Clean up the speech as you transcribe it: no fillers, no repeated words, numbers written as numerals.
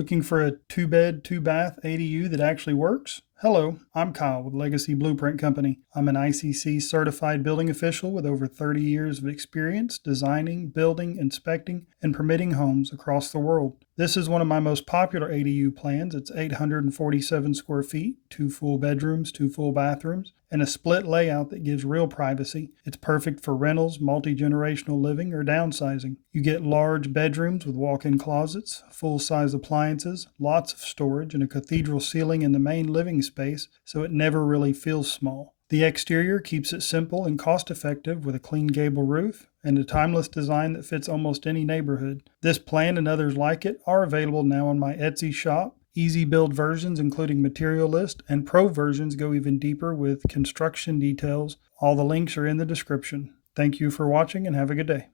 Looking for a 2-bed, 2-bath ADU that actually works? Hello, I'm Kyle with Legacy Blueprint Company. I'm an ICC Certified Building official with over 30 years of experience designing, building, inspecting, and permitting homes across the world. This is one of my most popular ADU plans. It's 847 square feet, 2 full bedrooms, 2 full bathrooms, and a split layout that gives real privacy. It's perfect for rentals, multi-generational living, or downsizing. You get large bedrooms with walk-in closets, full-size appliances, lots of storage, and a cathedral ceiling in the main living space, so it never really feels small. The exterior keeps it simple and cost-effective with a clean gable roof and a timeless design that fits almost any neighborhood. This plan and others like it are available now on my Etsy shop. Easy build versions including material list and pro versions go even deeper with construction details. All the links are in the description. Thank you for watching and have a good day.